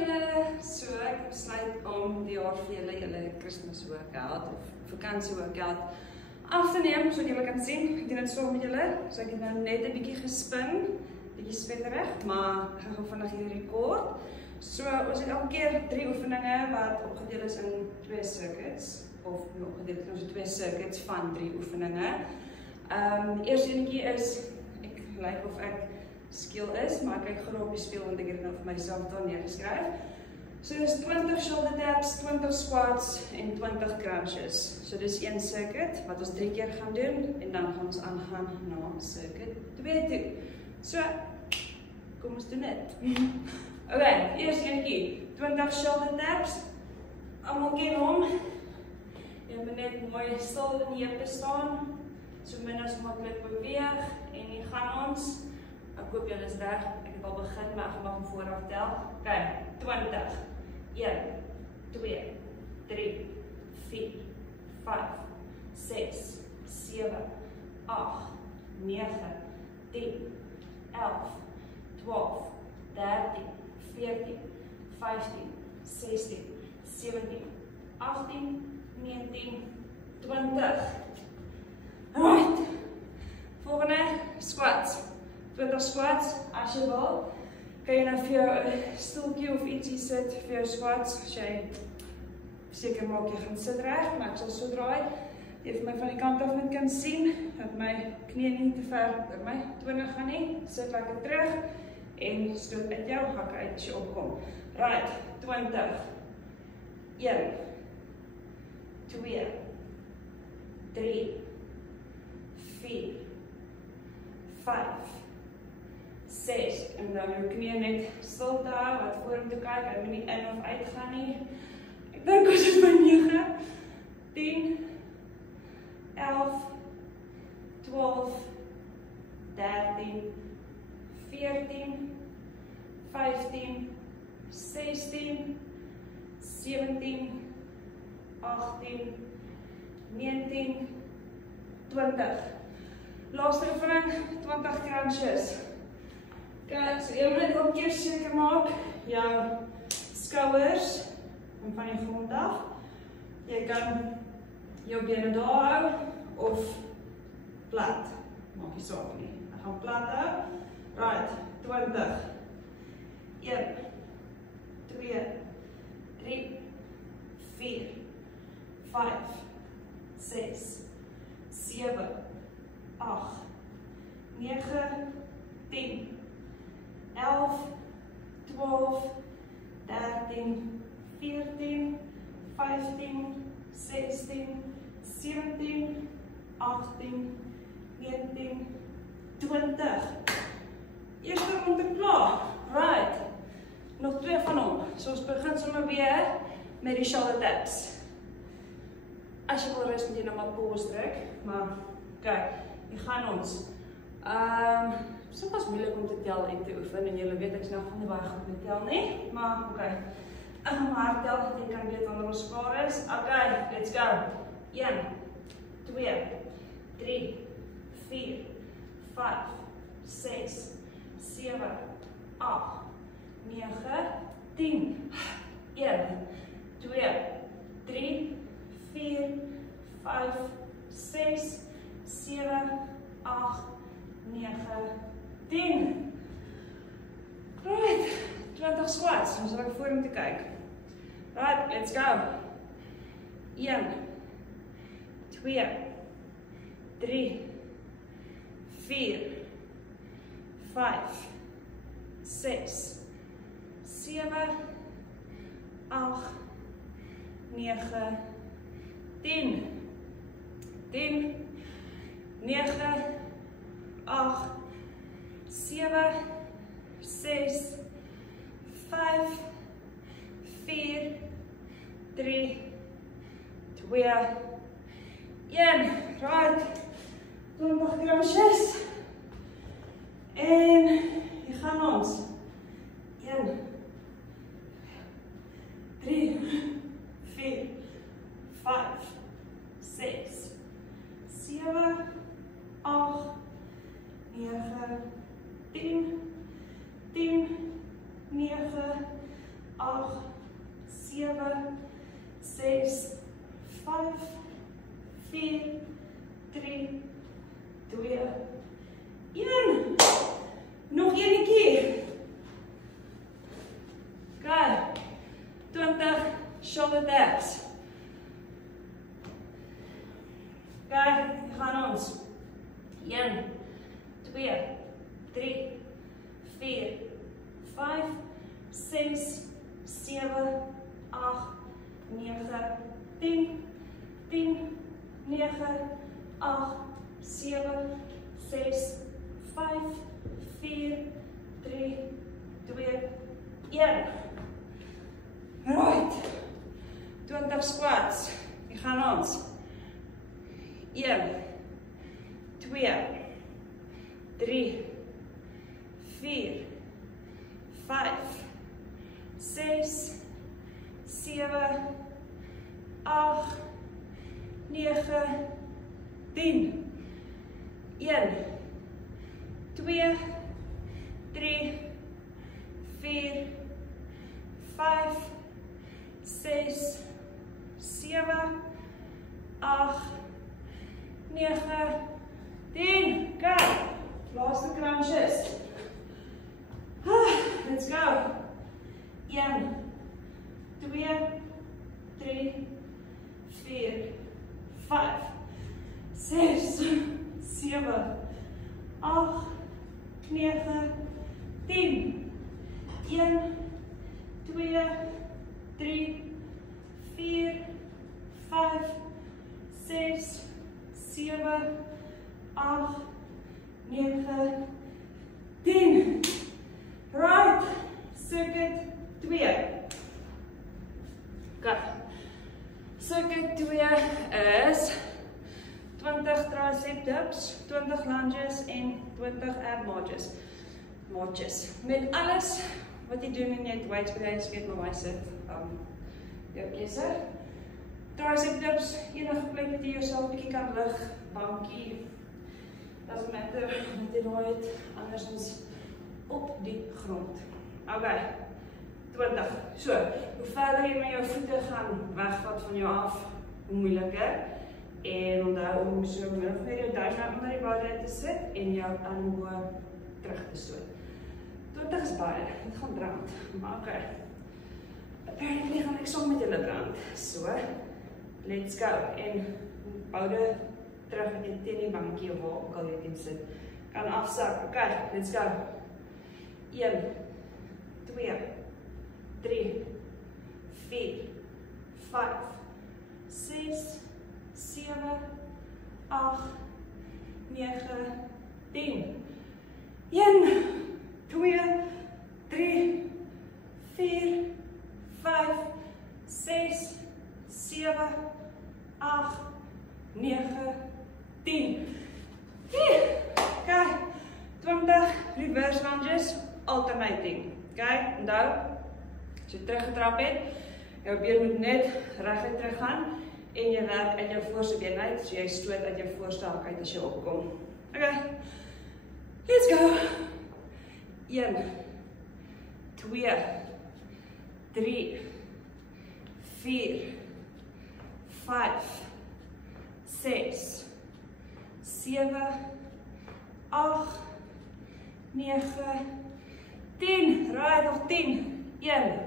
julle, so ek besluit om die jaar vir julle Kersfees workout of vakansie workout af te neem, so julle kan sien. Ek doen dit saam met julle, so ek het nou net 'n bietjie gespin, bietjie spetterig, maar ek gaan vandag hier rekord. So ons het elke keer 3 oefeninge wat opgedeel is in 2 circuits, of opgedeel is in 2 circuits van 3 oefeninge. Die eerste enetjie is, ek lyk of ek skill is, maar ek kyk gou op die spieël want ek het dit nou vir myself daar neergeskryf. So dis 20 shoulder taps, 20 squats en 20 crunches. So dis 1 circuit wat ons 3 keer gaan doen en dan gaan ons aangaan na circuit 2 toe. So, kom ons doen dit. Okay, eerste enetjie, 20 shoulder taps. Almal ken hom. Jy moet net mooi stil in die heupe staan, so min as moontlik beweeg en hier gaan ons. Ek hoop julle is reg, ek het al begin, maar ek gaan van voor af tel. Okay, 20. 1, 2, 3, 4, 5, 6, 7, 8, 9, 10, 11, 12, 13, 14, 15, 16, 17, 18, 19, 20. Alright. Volgende, squats. 20 squats, as jy wil. Kan jy nou vir jou 'n stoeltjie of ietsie sit vir jou squats, as jy seker maak jy gaan sit reg, maar ek sal so draai. Jy vir my van die kant af net kan sien, dat my knie nie te ver oor my 20 gaan nie. Sit lekker terug en stoot uit jou hakke uit as jy opkom. Right, 20. 1, 2, 3, 4, 5, 6, en dan jou knie net stil te hou, wat voor om te kyk, hy moet nie in of uit gaan nie. Ek dink ons is by 9, 10, 11, 12, 13, 14, 15, 16, 17, 18, 19, 20. Laaste oefening, 20 crunches. Okay, so jy moet net elke keer seker maak, jou skouers kom van die grond af. Jy kan jou bene daar hou of plat. Maak nie saak nie. Ek gaan plat hou. Right, 20. 1, 2, 3, 4, 5, 6, 7, 8, 9, 10, 11, 12, 13, 14, 15, 16, 17, 18, 19, 20. Eerste ronde klaar. Right. Nog 2 van hom. So ons begin sommer weer met die shoulder taps. As jy wil rus moet jy nou maar pause druk, maar kyk, hier gaan ons. Dit is pas moeilik om te tel en te oefen en julle weet ek is nou nie baie goed met tel nie, maar okay. Ek gaan maar tel dat jy kan weet wanneer ons klaar is. Okay, let's go. 1, 2, 3, 4, 5, 6, 7, 8, 9, 10. 1, 2, 3, 4, 5, 6, 7, 8, 9, 10. Right, 20 squats, dan sal ek voor om te kyk. Right, let's go. 1, 2, 3, 4, 5, 6, 7, 8, 9, 10. 10, 9, 8, 7, 6, 5, 4, 3, 2, 1. Right. 20 crunches. En hier gaan ons. 1, 3, 4, 5, 6, 7, 8, 9, 10, 10, 9, 8, shoulder taps. Kijk, gaan ons. 1, 2, 3, 4, 5, 6, 7, 8, 9, 10, 10, 9, 8, 7, 6, 5, 4, 3, 2, 1. Right. 20 squats. Die gaan ons. 1, 2, 3, 4, 5, 6, 7, 8, 9, 10. 1, 2, 3, 4, 5, 6, 7, 8, 9, 10. Kijk, laaste crunches. Let's go. 1, 2, 3, 4, 5, 6, 7, 8, 9, 10. 1, 2, 3, 4, 5, 6, 7, 8, 9, 10. Right, circuit 2. Kijk, circuit 2 is 20 tricep dips, 20 lunges en 20 ab marches. Met alles wat jy doen in net weights bereik, weet maar waar sit. Jou keuse. Tricep dips, enige plek wat jy jouself bietjie kan lig, bankie. Doesn't matter, moet jy nooit andersins op die grond. Okay, 20. So, hoe verder jy met jou voete gaan wegvat van jou af, hoe moeiliker. En onthou om so min of meer jou duim onder die bade te sit en jou elmboog terug te stoot. 20 is baie, dit gaan brand, maar okay. Apparently gaan ek som met julle brand. So, let's go. En boude terug met jy teen die bankie of waar ook al jy teen sit. Kan afsak. Okay, let's go. 1, 2, 3, 4, 5, 6, 7, 8, 9, 10. 1, 2, 3, 4, 5, 6, 7, 8, 9, 10. Kijk, 20 reverse lunges, alternating. Kijk, onthou, as jy teruggetrap het, jou been moet net reguit terug gaan en jy werk uit jou voorste been uit, so jy stoot uit jou voorste hak uit as jy opkom. Okay, let's go. 1, 2, 3, 4, 5, 6, 7, 8, 9, 10. Right, nog 10. 1,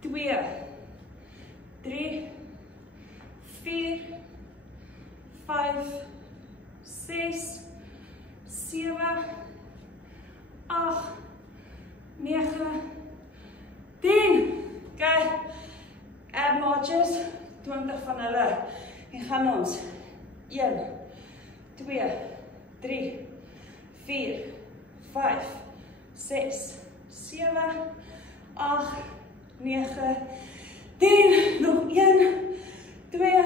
2, 3, 4, 5, 6, 7, 8, 9, 10. Kijk, ab marches, 20 van hulle. En gaan ons. 1, 2, 3, 4, 5, 6, 7, 8, 9, 10. Nog 1, 2,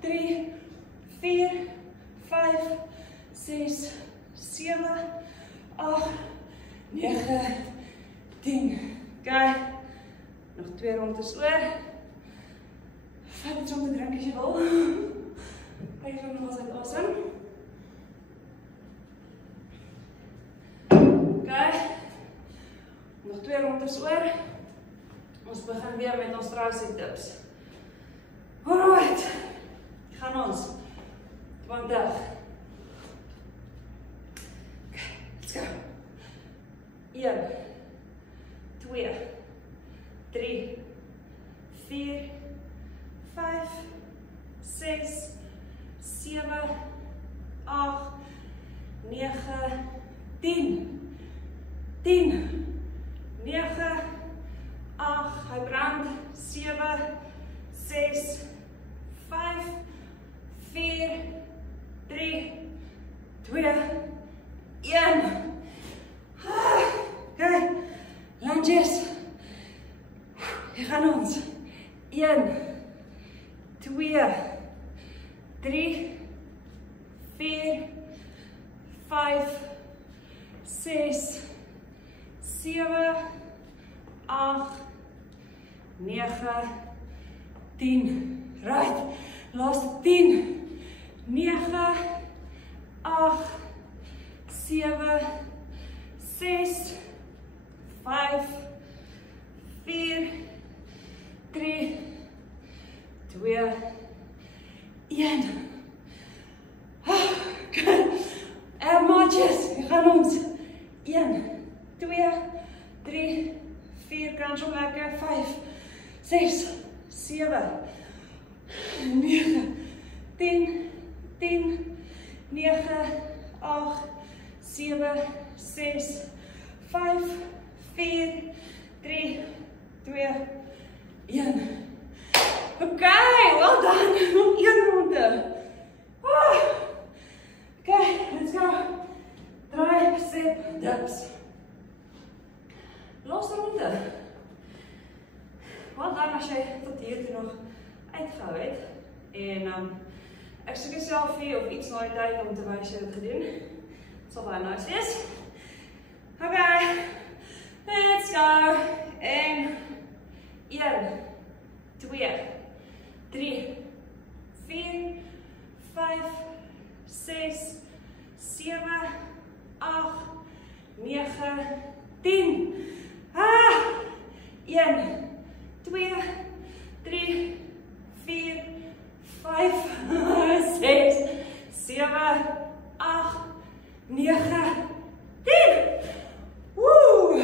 3, 4, 5, 6, 7, 8, 9, 10. Kijk, nog 2 rondes oor. Vat iets om te drink as jy wil. Kijk zo nog eens uit asem. Oké. Nog 2 rondes oor. Ons begin weer met ons tricep dips. Alright. Gaan ons. 20. Okay, let's go. 1, 2, 3, 4, 5, 6, 7, 8, 9, 10. 10, 9, 8, hy brand, 7, 6, 5, 4, 3, 2, 1. Okay, lunges. Hier gaan ons. 1, 2, 3, 4, 5, 6, 7, 8, 9, 10. Right. Laaste 10, 9, 8, 7, 6, 5, 4, 3, 2, 1. Good. Air marches. We gaan ons. 1, 2, 3, 4. Crunch om lekker. 5, 6, 7, 9, 10, 10, 9, 8, 7, 6, 5, 4, 3, 2, 1. Okay, well done. Nog 1 ronde. Okay, let's go. Tricep dips. Laaste ronde. Well done as jy tot hier toe nog uitgehou het. En ek soek 'n selfie of iets na die tyd om te wys jy het gedoen. Dit sal baie nice wees. Okay, let's go. En 1, 2, 3, 4, 5, 6, 7, 8, 9, 10. 1, 2, 3, 4, 5, 6, 7, 8, 9, 10. Woe!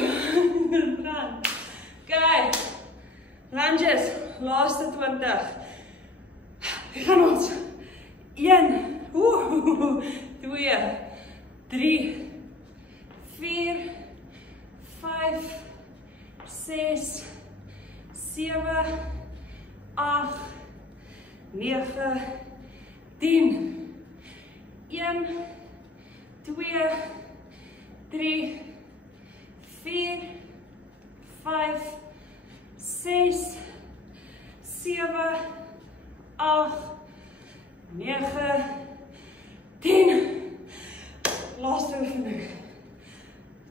Okay. Lunges, laaste 20. Hier gaan ons. 1, 2, 3, 4, 5, 6, 7, 8, 9, 10. 1, 2, 3, 4, 5, 6, 7, 8, 9, 10. Laaste oefening.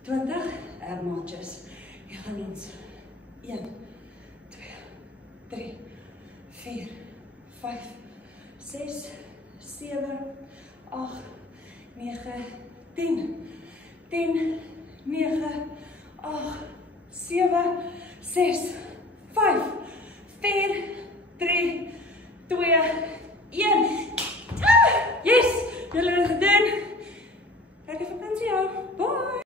20 air marches. Hier gaan ons. 1, 2, 3, 4, 5, 6, 7, 8, 9, 10. 10, 9, 8, 7, 6, 5,